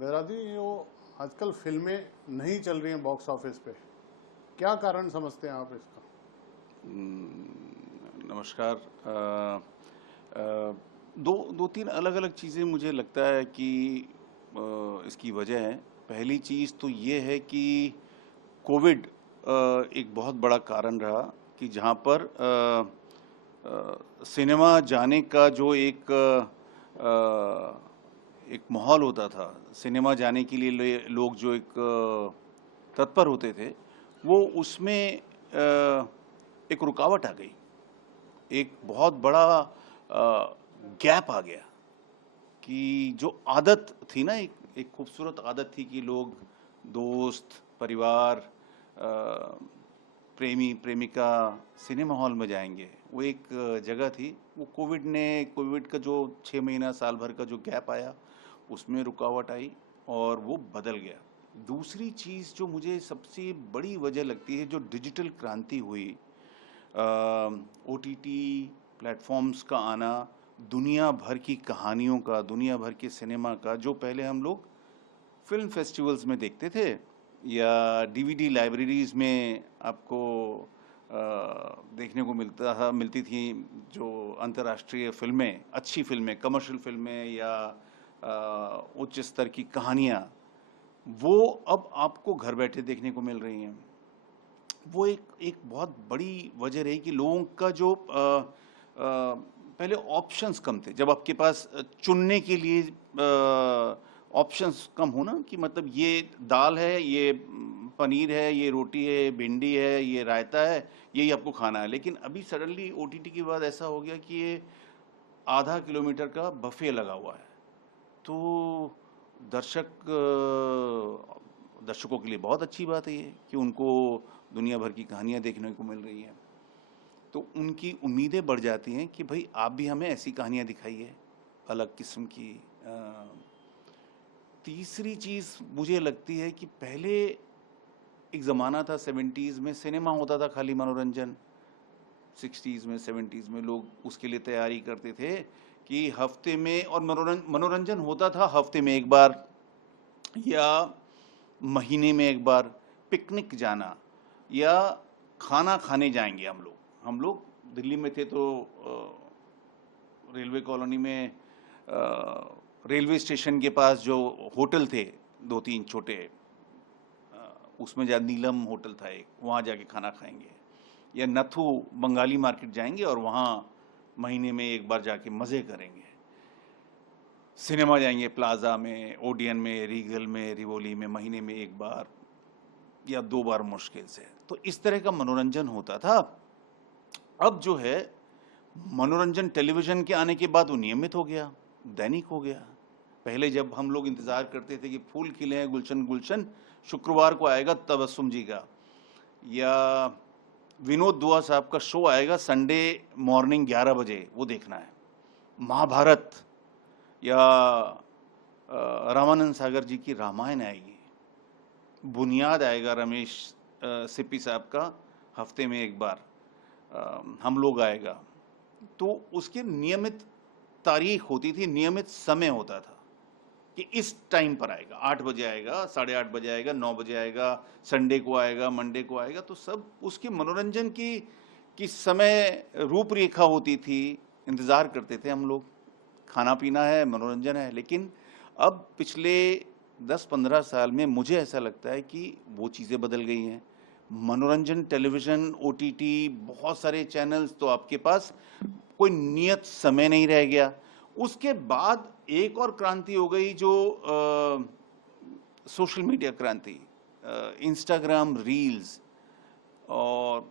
वेरादी, वो आजकल फिल्में नहीं चल रही हैं बॉक्स ऑफिस पे, क्या कारण समझते हैं आप इसका? नमस्कार। दो दो तीन अलग अलग चीज़ें मुझे लगता है कि इसकी वजह है। पहली चीज़ तो ये है कि कोविड एक बहुत बड़ा कारण रहा कि जहाँ पर सिनेमा जाने का जो एक माहौल होता था, सिनेमा जाने के लिए लोग जो एक तत्पर होते थे, वो उसमें एक रुकावट आ गई। एक बहुत बड़ा गैप आ गया कि जो आदत थी ना, एक खूबसूरत आदत थी कि लोग, दोस्त, परिवार, प्रेमी प्रेमिका सिनेमा हॉल में जाएंगे, वो एक जगह थी। वो कोविड का जो 6 महीना साल भर का जो गैप आया, उसमें रुकावट आई और वो बदल गया। दूसरी चीज़ जो मुझे सबसे बड़ी वजह लगती है, जो डिजिटल क्रांति हुई, OTT प्लेटफॉर्म्स का आना, दुनिया भर की कहानियों का, दुनिया भर के सिनेमा का, जो पहले हम लोग फिल्म फेस्टिवल्स में देखते थे या DVD लाइब्रेरीज में आपको देखने को मिलती थी, जो अंतर्राष्ट्रीय फिल्में, अच्छी फिल्में, कमर्शियल फिल्में या उच्च स्तर की कहानियाँ, वो अब आपको घर बैठे देखने को मिल रही हैं। वो एक बहुत बड़ी वजह रही कि लोगों का जो पहले ऑप्शंस कम थे। जब आपके पास चुनने के लिए ऑप्शंस कम हो ना, कि मतलब ये दाल है, ये पनीर है, ये रोटी है, भिंडी है, ये रायता है, यही आपको खाना है। लेकिन अभी सडनली OTT के बाद ऐसा हो गया कि ये आधा किलोमीटर का बफे लगा हुआ है। तो दर्शकों के लिए बहुत अच्छी बात है ये कि उनको दुनिया भर की कहानियाँ देखने को मिल रही हैं। तो उनकी उम्मीदें बढ़ जाती हैं कि भाई आप भी हमें ऐसी कहानियाँ दिखाइए, अलग किस्म की। तीसरी चीज़ मुझे लगती है कि पहले एक ज़माना था, 70s में सिनेमा होता था खाली मनोरंजन। 60s में, 70s में लोग उसके लिए तैयारी करते थे कि हफ्ते में, और मनोरंजन होता था हफ्ते में एक बार या महीने में एक बार, पिकनिक जाना या खाना खाने जाएंगे। हम लोग दिल्ली में थे तो रेलवे कॉलोनी में रेलवे स्टेशन के पास जो होटल थे, 2-3 छोटे, उसमें नीलम होटल था एक, वहाँ जाके खाना खाएंगे। या नथु बंगाली मार्केट जाएंगे और वहाँ महीने में एक बार जाके मज़े करेंगे। सिनेमा जाएंगे प्लाजा में, ओडियन में, रीगल में, रिवोली में, महीने में एक बार या 2 बार मुश्किल से। तो इस तरह का मनोरंजन होता था। अब जो है मनोरंजन टेलीविज़न के आने के बाद वो नियमित हो गया, दैनिक हो गया। पहले जब हम लोग इंतज़ार करते थे कि फूल खिले हैं गुलशन गुलशन, शुक्रवार को आएगा तबस्सुम जी का, या विनोद दुआ साहब का शो आएगा संडे मॉर्निंग 11 बजे, वो देखना है। महाभारत या रामानंद सागर जी की रामायण आएगी। बुनियाद आएगा रमेश सिप्पी साहब का, हफ्ते में एक बार हम लोग आएगा। तो उसकी नियमित तारीख होती थी, नियमित समय होता था कि इस टाइम पर आएगा, 8 बजे आएगा, 8:30 बजे आएगा, 9 बजे आएगा, संडे को आएगा, मंडे को आएगा। तो सब उसके मनोरंजन की समय रूपरेखा होती थी, इंतज़ार करते थे हम लोग। खाना पीना है, मनोरंजन है। लेकिन अब पिछले 10-15 साल में मुझे ऐसा लगता है कि वो चीज़ें बदल गई हैं। मनोरंजन टेलीविज़न, OTT, बहुत सारे चैनल्स, तो आपके पास कोई नियत समय नहीं रह गया। उसके बाद एक और क्रांति हो गई, जो सोशल मीडिया क्रांति, इंस्टाग्राम रील्स और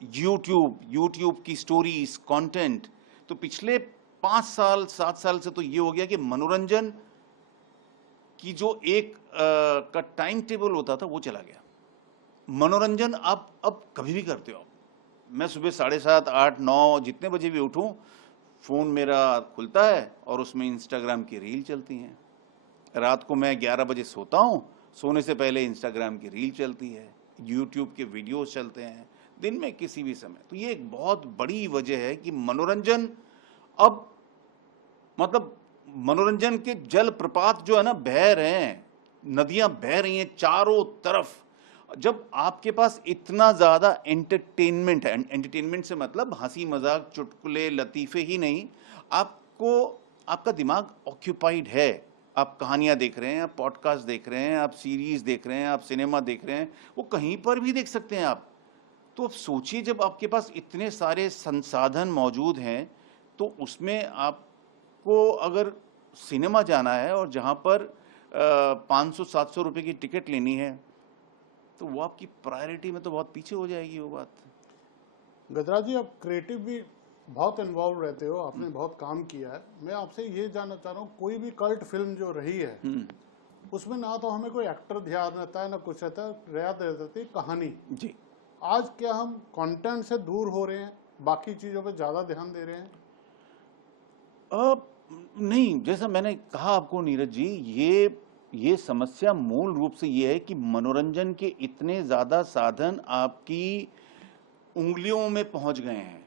यूट्यूब की स्टोरीज, कंटेंट। तो पिछले 5 साल 7 साल से तो ये हो गया कि मनोरंजन की जो एक का टाइम टेबल होता था वो चला गया। मनोरंजन आप अब कभी भी करते हो। मैं सुबह 7:30, 8, 9 जितने बजे भी उठूं, फ़ोन मेरा खुलता है और उसमें इंस्टाग्राम की रील चलती हैं। रात को मैं 11 बजे सोता हूँ, सोने से पहले इंस्टाग्राम की रील चलती है, यूट्यूब के वीडियोस चलते हैं, दिन में किसी भी समय। तो ये एक बहुत बड़ी वजह है कि मनोरंजन अब, मतलब मनोरंजन के जल प्रपात जो है ना, बह रहे हैं। नदियां बह रही हैं चारों तरफ। जब आपके पास इतना ज़्यादा एंटरटेनमेंट है, एंटरटेनमेंट से मतलब हंसी मजाक चुटकुले लतीफ़े ही नहीं, आपको आपका दिमाग ऑक्यूपाइड है, आप कहानियाँ देख रहे हैं, आप पॉडकास्ट देख रहे हैं, आप सीरीज़ देख रहे हैं, आप सिनेमा देख रहे हैं, वो कहीं पर भी देख सकते हैं आप। तो अब सोचिए जब आपके पास इतने सारे संसाधन मौजूद हैं, तो उसमें आपको अगर सिनेमा जाना है और जहाँ पर 500-700 रुपए की टिकट लेनी है, तो वो आपकी प्रायोरिटी में तो बहुत पीछे हो जाएगी वो बात। गजराज जी, आप क्रिएटिव भी बहुत इन्वॉल्व रहते हो, आपने बहुत काम किया है। मैं आपसे ये जानना चाह रहा हूँ, कोई भी कल्ट फिल्म जो रही है उसमें ना तो हमें कोई एक्टर ध्यान रहता है ना कुछ रहता है, याद रहती है कहानी जी। आज क्या हम कंटेंट से दूर हो रहे हैं, बाकी चीज़ों पे ज़्यादा ध्यान दे रहे हैं? नहीं, जैसा मैंने कहा आपको नीरज जी, ये समस्या मूल रूप से ये है कि मनोरंजन के इतने ज़्यादा साधन आपकी उंगलियों में पहुंच गए हैं,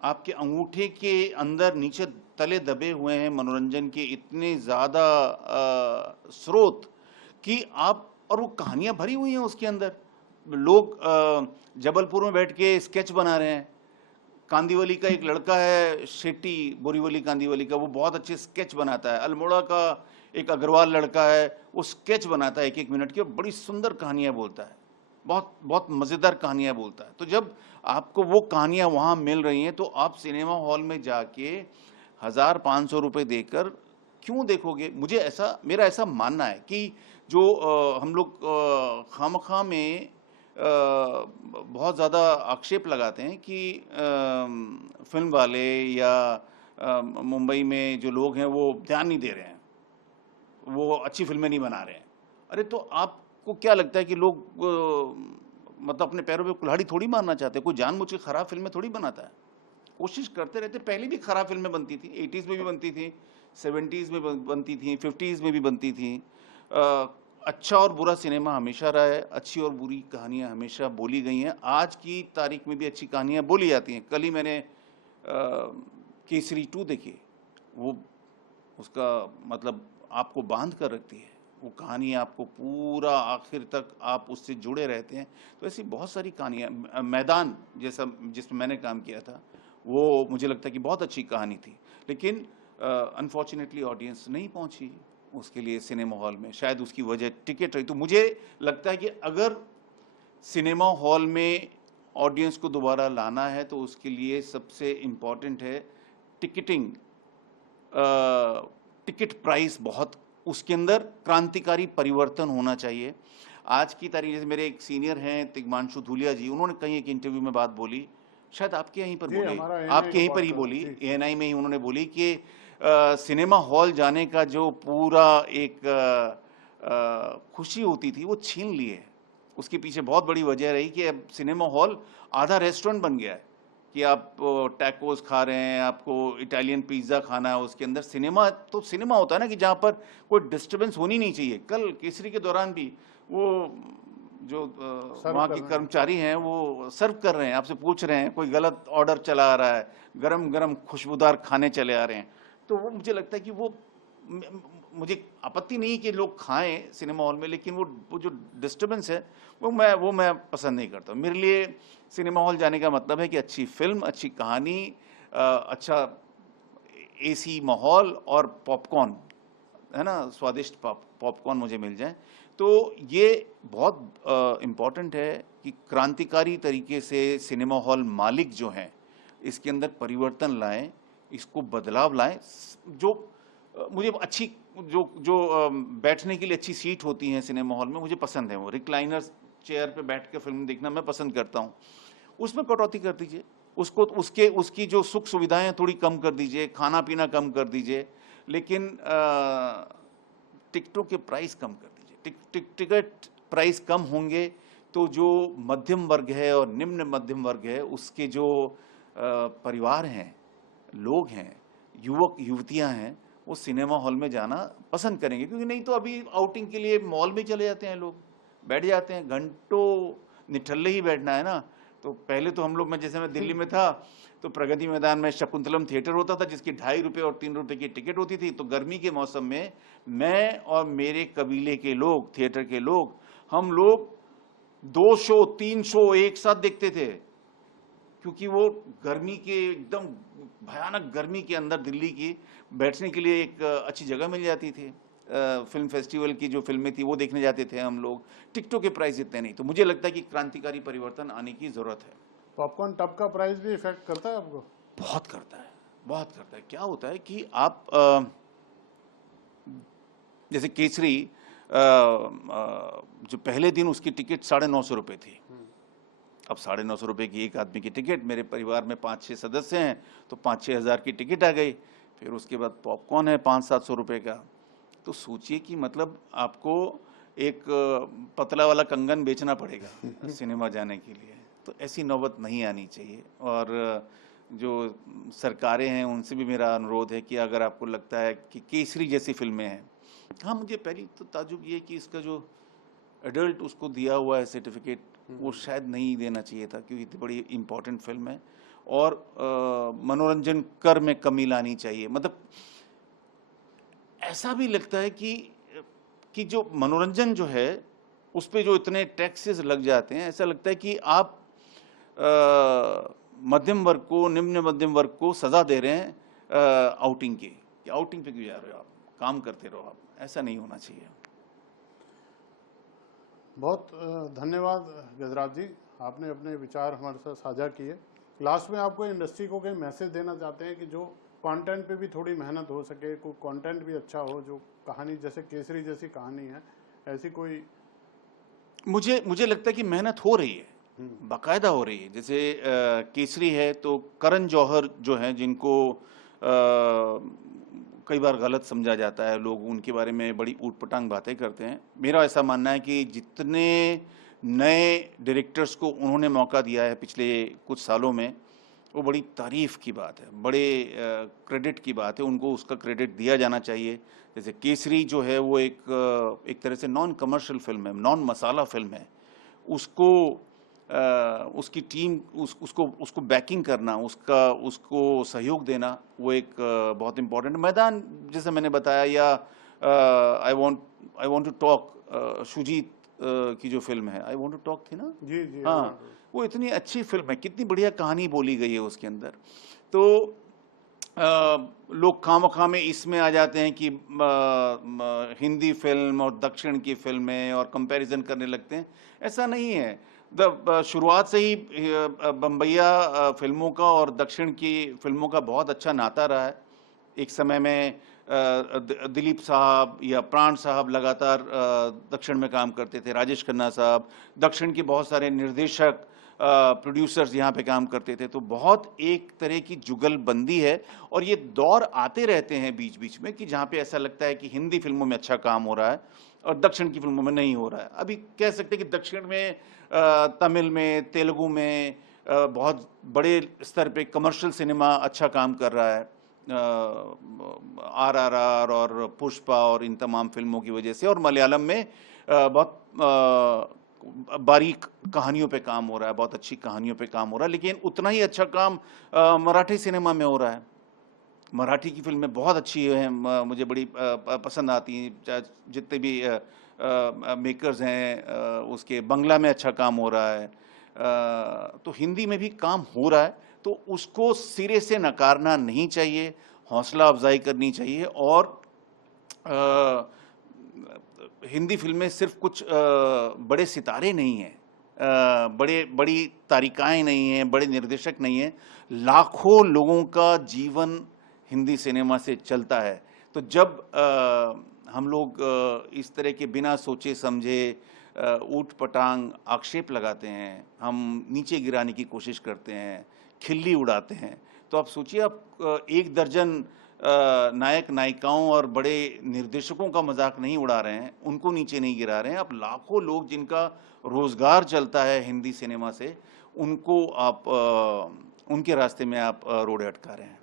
आपके अंगूठे के अंदर नीचे तले दबे हुए हैं मनोरंजन के इतने ज़्यादा स्रोत कि आप, और वो कहानियां भरी हुई हैं उसके अंदर। लोग जबलपुर में बैठ के स्केच बना रहे हैं। कांदीवली का एक लड़का है शेट्टी, बोरीवली कांदीवली का, वो बहुत अच्छे स्केच बनाता है। अल्मोड़ा का एक अग्रवाल लड़का है, वो स्केच बनाता है 1-1 मिनट की और बड़ी सुंदर कहानियां बोलता है, बहुत बहुत मज़ेदार कहानियां बोलता है। तो जब आपको वो कहानियां वहाँ मिल रही हैं, तो आप सिनेमा हॉल में जाके 1000-500 रुपये देकर क्यों देखोगे? मेरा ऐसा मानना है कि जो हम लोग खामखा में बहुत ज़्यादा आक्षेप लगाते हैं कि फिल्म वाले या मुंबई में जो लोग हैं वो ध्यान नहीं दे रहे हैं, वो अच्छी फिल्में नहीं बना रहे हैं। अरे तो आपको क्या लगता है कि लोग मतलब अपने पैरों पे कुल्हाड़ी थोड़ी मारना चाहते हैं? कोई जानबूझ के खराब फिल्में थोड़ी बनाता है, कोशिश करते रहते। पहले भी खराब फिल्में बनती थी, 80s में भी बनती थी, 70s में बनती थी, 50s में भी बनती थी। अच्छा और बुरा सिनेमा हमेशा रहा है, अच्छी और बुरी कहानियां हमेशा बोली गई हैं। आज की तारीख में भी अच्छी कहानियां बोली जाती हैं। कल ही मैंने केसरी 2 देखी, वो उसका मतलब आपको बांध कर रखती है वो कहानी, आपको पूरा आखिर तक आप उससे जुड़े रहते हैं। तो ऐसी बहुत सारी कहानियाँ, मैदान जैसा जिसमें मैंने काम किया था, वो मुझे लगता है कि बहुत अच्छी कहानी थी, लेकिन अनफॉर्चुनेटली ऑडियंस नहीं पहुंची उसके लिए सिनेमा हॉल में। शायद उसकी वजह टिकट रही। तो मुझे लगता है कि अगर सिनेमा हॉल में ऑडियंस को दोबारा लाना है तो उसके लिए सबसे इम्पॉर्टेंट है टिकटिंग, टिकट प्राइस बहुत, उसके अंदर क्रांतिकारी परिवर्तन होना चाहिए। आज की तारीख, जैसे मेरे एक सीनियर हैं तिग्मांशु धूलिया जी, उन्होंने कहीं एक इंटरव्यू में बात बोली, शायद आपके यहीं पर बोली, आपके यहीं पर ही बोली, ANI में ही उन्होंने बोली कि सिनेमा हॉल जाने का जो पूरा एक खुशी होती थी वो छीन ली है। उसके पीछे बहुत बड़ी वजह रही कि अब सिनेमा हॉल आधा रेस्टोरेंट बन गया है कि आप टैकोस खा रहे हैं, आपको इटालियन पिज्ज़ा खाना है, उसके अंदर सिनेमा, तो सिनेमा होता है ना कि जहाँ पर कोई डिस्टर्बेंस होनी नहीं चाहिए। कल केसरी के दौरान भी वो जो वहाँ के कर्मचारी हैं वो सर्व कर रहे हैं, आपसे पूछ रहे हैं, कोई गलत ऑर्डर चला आ रहा है, गरम गरम खुशबूदार खाने चले आ रहे हैं। तो वो मुझे लगता है कि वो, मुझे आपत्ति नहीं कि लोग खाएं सिनेमा हॉल में, लेकिन वो जो डिस्टर्बेंस है वो मैं पसंद नहीं करता। मेरे लिए सिनेमा हॉल जाने का मतलब है कि अच्छी फिल्म, अच्छी कहानी, अच्छा AC माहौल और पॉपकॉर्न, है ना, स्वादिष्ट पॉपकॉर्न मुझे मिल जाए। तो ये बहुत इम्पॉर्टेंट है कि क्रांतिकारी तरीके से सिनेमा हॉल मालिक जो हैं इसके अंदर परिवर्तन लाएं, इसको बदलाव लाएं। जो मुझे अच्छी जो बैठने के लिए अच्छी सीट होती हैं सिनेमा हॉल में, मुझे पसंद है। वो रिक्लाइनर चेयर पे बैठ के फिल्म देखना मैं पसंद करता हूँ। उसमें कटौती कर दीजिए, उसको उसकी जो सुख सुविधाएं थोड़ी कम कर दीजिए, खाना पीना कम कर दीजिए, लेकिन टिकटों के प्राइस कम कर दीजिए। टिकट प्राइस कम होंगे तो जो मध्यम वर्ग है और निम्न मध्यम वर्ग है, उसके जो परिवार हैं, लोग हैं, युवक युवतियां हैं, वो सिनेमा हॉल में जाना पसंद करेंगे। क्योंकि नहीं तो अभी आउटिंग के लिए मॉल में चले जाते हैं लोग, बैठ जाते हैं, घंटों निठल्ले ही बैठना है ना, तो पहले तो हम लोग, मैं दिल्ली में था तो प्रगति मैदान में शकुंतलम थिएटर होता था जिसकी 2.5 रुपये और 3 रुपये की टिकट होती थी। तो गर्मी के मौसम में मैं और मेरे कबीले के लोग, थिएटर के लोग, हम लोग 2 शो 3 शो एक साथ देखते थे, क्योंकि वो गर्मी के एकदम भयानक गर्मी के अंदर दिल्ली की बैठने के लिए एक अच्छी जगह मिल जाती थी। फिल्म फेस्टिवल की जो फिल्में थी वो देखने जाते थे हम लोग। टिकटों के प्राइस इतने नहीं। तो मुझे लगता है कि क्रांतिकारी परिवर्तन आने की जरूरत है। पॉपकॉर्न टब का प्राइस भी इफेक्ट करता है आपको? बहुत करता है, बहुत करता है। क्या होता है कि आप जैसे केसरी जो पहले दिन उसकी टिकट 950 रुपये थी। अब 950 रुपये की एक आदमी की टिकट, मेरे परिवार में 5-6 सदस्य हैं तो 5-6 हज़ार की टिकट आ गई। फिर उसके बाद पॉपकॉर्न है 500-700 रुपये का। तो सोचिए कि मतलब आपको एक पतला वाला कंगन बेचना पड़ेगा सिनेमा जाने के लिए। तो ऐसी नौबत नहीं आनी चाहिए। और जो सरकारें हैं उनसे भी मेरा अनुरोध है कि अगर आपको लगता है कि केसरी जैसी फिल्में हैं, हाँ, मुझे पहली तो ताजुब ये कि इसका जो एडल्ट उसको दिया हुआ है सर्टिफिकेट, वो शायद नहीं देना चाहिए था, क्योंकि इतनी बड़ी इम्पोर्टेंट फिल्म है। और मनोरंजन कर में कमी लानी चाहिए। मतलब ऐसा भी लगता है कि जो मनोरंजन जो है उस पे जो इतने टैक्सेस लग जाते हैं, ऐसा लगता है कि आप मध्यम वर्ग को, निम्न मध्यम वर्ग को सजा दे रहे हैं आउटिंग की, कि आउटिंग पे क्यों जा रहे हो आप, काम करते रहो आप। ऐसा नहीं होना चाहिए। बहुत धन्यवाद गजराज जी, आपने अपने विचार हमारे साथ साझा किए। लास्ट में आपको इंडस्ट्री को कोई मैसेज देना चाहते हैं कि जो कंटेंट पे भी थोड़ी मेहनत हो सके, कोई कंटेंट भी अच्छा हो, जो कहानी जैसे केसरी जैसी कहानी है, ऐसी कोई? मुझे लगता है कि मेहनत हो रही है, बाकायदा हो रही है। जैसे केसरी है तो करण जौहर जो हैं, जिनको कई बार गलत समझा जाता है, लोग उनके बारे में बड़ी ऊटपटांग बातें करते हैं। मेरा ऐसा मानना है कि जितने नए डायरेक्टर्स को उन्होंने मौका दिया है पिछले कुछ सालों में, वो बड़ी तारीफ की बात है, बड़े क्रेडिट की बात है। उनको उसका क्रेडिट दिया जाना चाहिए। जैसे केसरी जो है वो एक तरह से नॉन कमर्शियल फिल्म है, नॉन मसाला फिल्म है। उसको उसकी टीम उसको बैकिंग करना, उसको सहयोग देना, वो एक बहुत इम्पोर्टेंट मैदान, जैसे मैंने बताया। या I want to talk, Shoojit की जो फिल्म है, आई वांट टू टॉक थी ना? जी जी, हाँ, वो इतनी अच्छी फिल्म है, कितनी बढ़िया कहानी बोली गई है उसके अंदर। तो लोग खामखा में इसमें आ जाते हैं कि हिंदी फिल्म और दक्षिण की फिल्में और कंपैरिजन करने लगते हैं। ऐसा नहीं है। शुरुआत से ही बम्बैया फिल्मों का और दक्षिण की फिल्मों का बहुत अच्छा नाता रहा है। एक समय में दिलीप साहब या प्राण साहब लगातार दक्षिण में काम करते थे, राजेश खन्ना साहब, दक्षिण के बहुत सारे निर्देशक, प्रोड्यूसर्स यहाँ पे काम करते थे। तो बहुत एक तरह की जुगलबंदी है। और ये दौर आते रहते हैं बीच बीच में कि जहाँ पे ऐसा लगता है कि हिंदी फिल्मों में अच्छा काम हो रहा है और दक्षिण की फिल्मों में नहीं हो रहा है। अभी कह सकते हैं कि दक्षिण में तमिल में, तेलुगु में बहुत बड़े स्तर पे कमर्शियल सिनेमा अच्छा काम कर रहा है, RRR और पुष्पा और इन तमाम फिल्मों की वजह से। और मलयालम में बहुत बारीक कहानियों पे काम हो रहा है, बहुत अच्छी कहानियों पे काम हो रहा है। लेकिन उतना ही अच्छा काम मराठी सिनेमा में हो रहा है। मराठी की फिल्में बहुत अच्छी हैं, मुझे बड़ी पसंद आती हैं। जितने भी मेकर्स हैं, उसके बंगला में अच्छा काम हो रहा है, तो हिंदी में भी काम हो रहा है। तो उसको सिरे से नकारना नहीं चाहिए, हौसला अफजाई करनी चाहिए। और हिंदी फिल्में सिर्फ कुछ बड़े सितारे नहीं हैं, बड़ी तारिकाएं नहीं हैं, बड़े निर्देशक नहीं हैं, लाखों लोगों का जीवन हिंदी सिनेमा से चलता है। तो जब हम लोग इस तरह के बिना सोचे समझे ऊट पटांग आक्षेप लगाते हैं, हम नीचे गिराने की कोशिश करते हैं, खिल्ली उड़ाते हैं, तो आप सोचिए, आप 1 दर्जन नायक नायिकाओं और बड़े निर्देशकों का मजाक नहीं उड़ा रहे हैं, उनको नीचे नहीं गिरा रहे हैं। आप लाखों लोग जिनका रोजगार चलता है हिंदी सिनेमा से, उनको आप उनके रास्ते में आप रोड़े अटका रहे हैं।